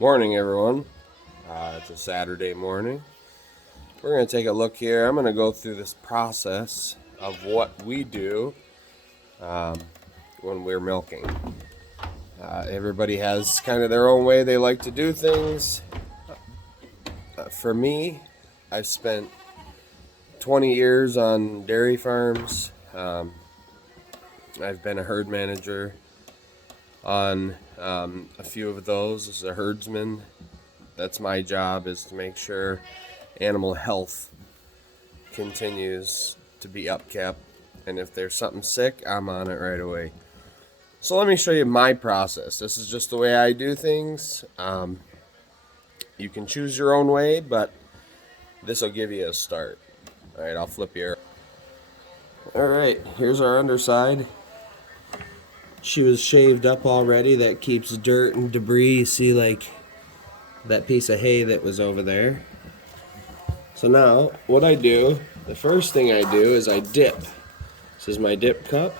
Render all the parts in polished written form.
Morning, everyone. It's a Saturday morning. We're going to take a look here. I'm going to go through this process of what we do when we're milking. Everybody has kind of their own way they like to do things. For me, I've spent 20 years on dairy farms. I've been a herd manager on a few of those as a herdsman. That's my job, is to make sure animal health continues to be upkept, and if there's something sick, I'm on it right away. So let me show you my process. This is just the way I do things. You can choose your own way, but this will give you a start. All right, I'll flip you. All right, here's our underside. She was shaved up already. That keeps dirt and debris. You see, like that piece of hay that was over there. So now what I do, the first thing I do is I dip. This is my dip cup.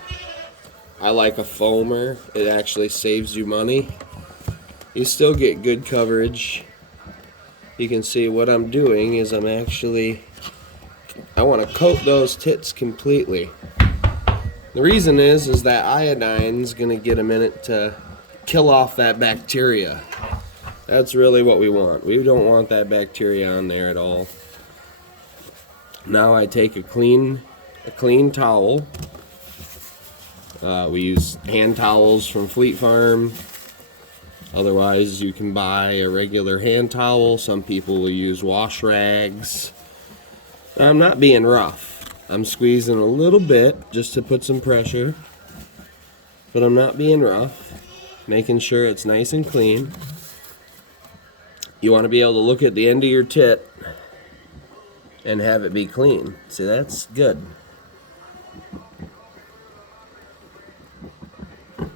I like a foamer. It actually saves you money. You still get good coverage. You can see what I'm doing is I want to coat those tits completely. The reason is that iodine's going to get a minute to kill off that bacteria. That's really what we want. We don't want that bacteria on there at all. Now I take a clean towel. We use hand towels from Fleet Farm. Otherwise, you can buy a regular hand towel. Some people will use wash rags. I'm not being rough. I'm squeezing a little bit just to put some pressure, but I'm not being rough, making sure it's nice and clean. You want to be able to look at the end of your tit and have it be clean. See, that's good.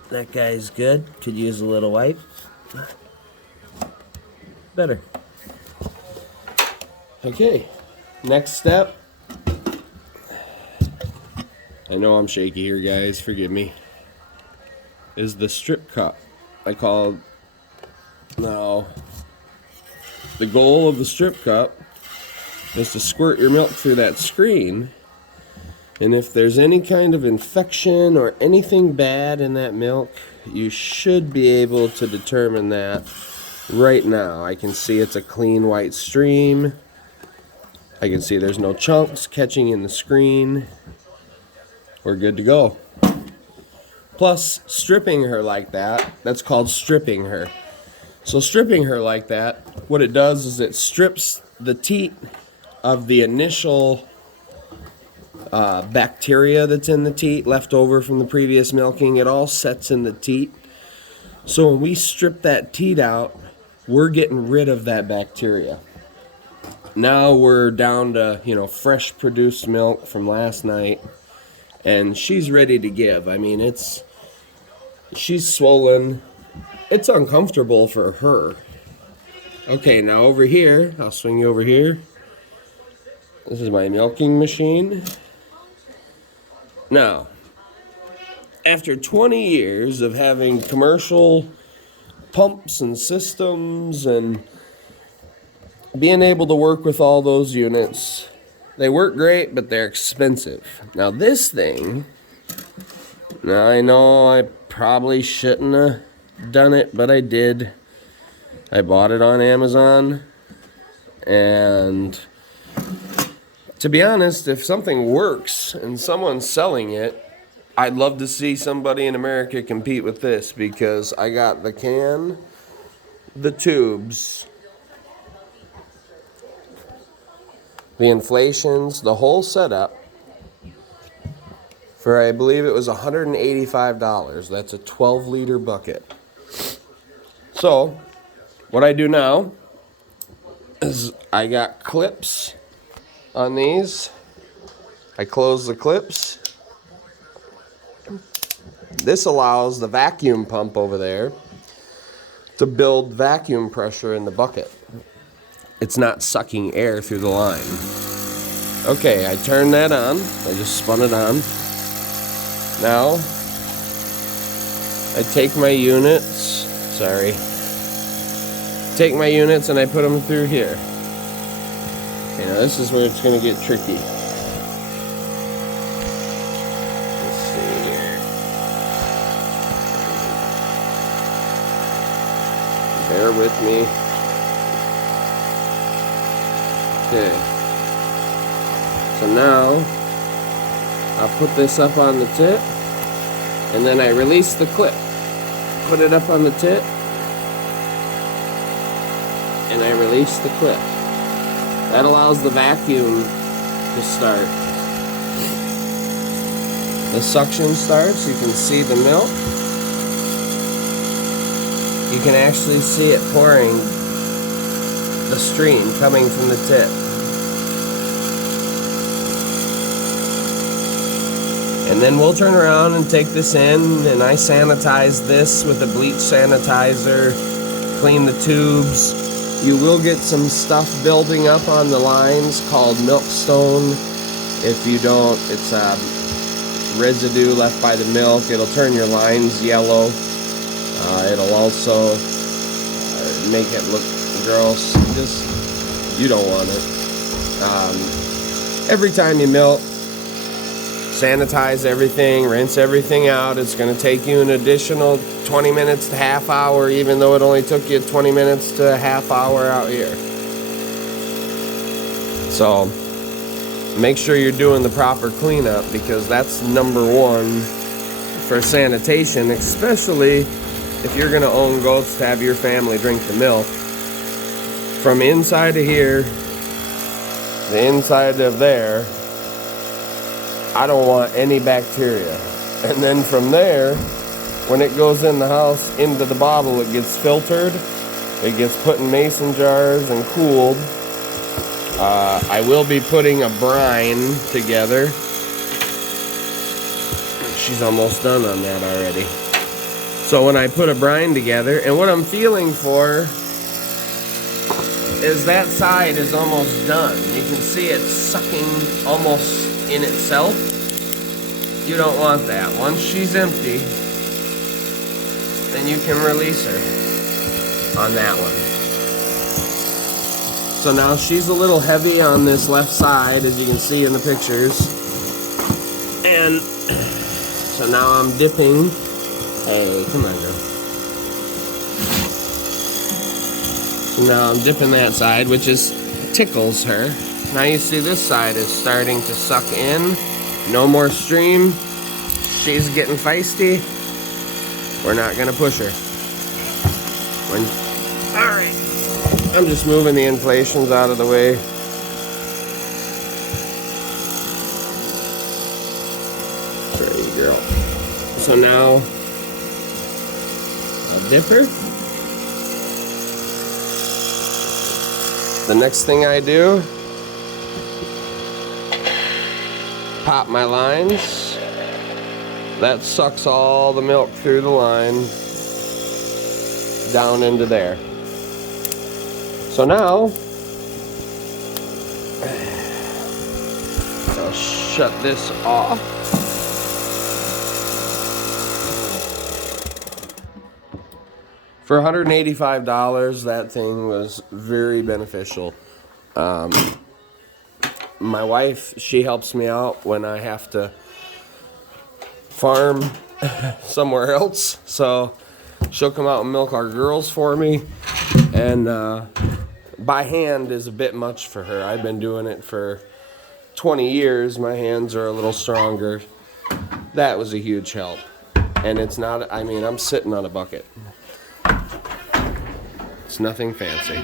That guy's good. Could use a little wipe. Better. Okay, next step. I know I'm shaky here, guys, forgive me. Is the strip cup. The goal of the strip cup is to squirt your milk through that screen, and if there's any kind of infection or anything bad in that milk, you should be able to determine that right now. I can see it's a clean white stream. I can see there's no chunks catching in the screen. We're good to go. Plus, stripping her like that, that's called stripping her. So stripping her like that, what it does is it strips the teat of the initial bacteria that's in the teat, left over from the previous milking. It all sets in the teat. So when we strip that teat out, we're getting rid of that bacteria. Now we're down to, fresh produced milk from last night. And she's ready to give. I mean, she's swollen. It's uncomfortable for her. Okay, now over here, I'll swing you over here. This is my milking machine. Now, after 20 years of having commercial pumps and systems and being able to work with all those units, they work great, but they're expensive. Now this thing, now I know I probably shouldn't have done it, but I did. I bought it on Amazon, and to be honest, if something works and someone's selling it, I'd love to see somebody in America compete with this, because I got the can, the tubes, the inflations, the whole setup for, I believe it was $185. That's a 12-liter bucket. So, what I do now is I got clips on these. I close the clips. This allows the vacuum pump over there to build vacuum pressure in the bucket. It's not sucking air through the line. Okay, I turned that on. I just spun it on. Now, I take my units. Sorry. take my units and I put them through here. Okay, now this is where it's going to get tricky. Let's see here. Bear with me. Okay. So now, I'll put this up on the tip, and then I release the clip. Put it up on the tip, and I release the clip. That allows the vacuum to start. The suction starts, you can see the milk. You can actually see it pouring, the stream coming from the tip. And then we'll turn around and take this in, and I sanitize this with a bleach sanitizer, clean the tubes. You will get some stuff building up on the lines called milkstone. If you don't, it's residue left by the milk. It'll turn your lines yellow. It'll also make it look gross. You don't want it. Every time you milk, sanitize everything, rinse everything out. It's going to take you an additional 20 minutes to half hour, even though it only took you 20 minutes to a half hour out here. So make sure you're doing the proper cleanup, because that's number one for sanitation, especially if you're going to own goats to have your family drink the milk. From inside of here, the inside of there, I don't want any bacteria. And then from there, when it goes in the house into the bottle, it gets filtered. It gets put in mason jars and cooled. I will be putting a brine together. She's almost done on that already. So when I put a brine together, and what I'm feeling for is that side is almost done. You can see it sucking almost in itself. You don't want that. Once she's empty, then you can release her on that one. So now she's a little heavy on this left side, as you can see in the pictures. And so now I'm dipping. Hey, come on, girl. So now I'm dipping that side, which tickles her. Now you see this side is starting to suck in. No more stream. She's getting feisty. We're not gonna push her. Alright. I'm just moving the inflations out of the way. Sorry, girl. So now I'll dip her. The next thing I do, pop my lines. That sucks all the milk through the line down into there. So now I'll shut this off. For $185, that thing was very beneficial. My wife, she helps me out when I have to farm somewhere else, so she'll come out and milk our girls for me, and by hand is a bit much for her. I've been doing it for 20 years. My hands are a little stronger. That was a huge help. And it's not, I mean, I'm sitting on a bucket. It's nothing fancy.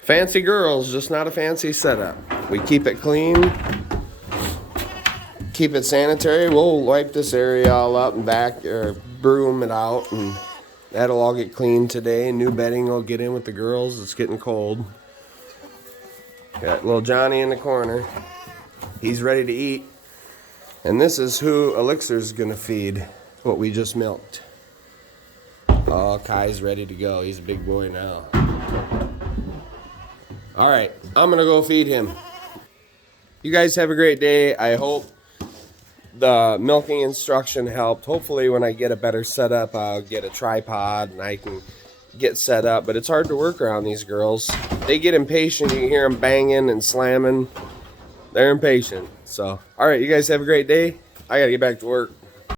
Fancy girls, just not a fancy setup. We keep it clean, keep it sanitary. We'll wipe this area all up and back, or broom it out, and that'll all get cleaned today. New bedding will get in with the girls. It's getting cold. Got little Johnny in the corner. He's ready to eat. And this is who Elixir's gonna feed what we just milked. Oh, Kai's ready to go. He's a big boy now. All right, I'm gonna go feed him. You guys have a great day. I hope the milking instruction helped. Hopefully when I get a better setup, I'll get a tripod and I can get set up. But it's hard to work around these girls. They get impatient. You can hear them banging and slamming. They're impatient. So, all right, you guys have a great day. I got to get back to work.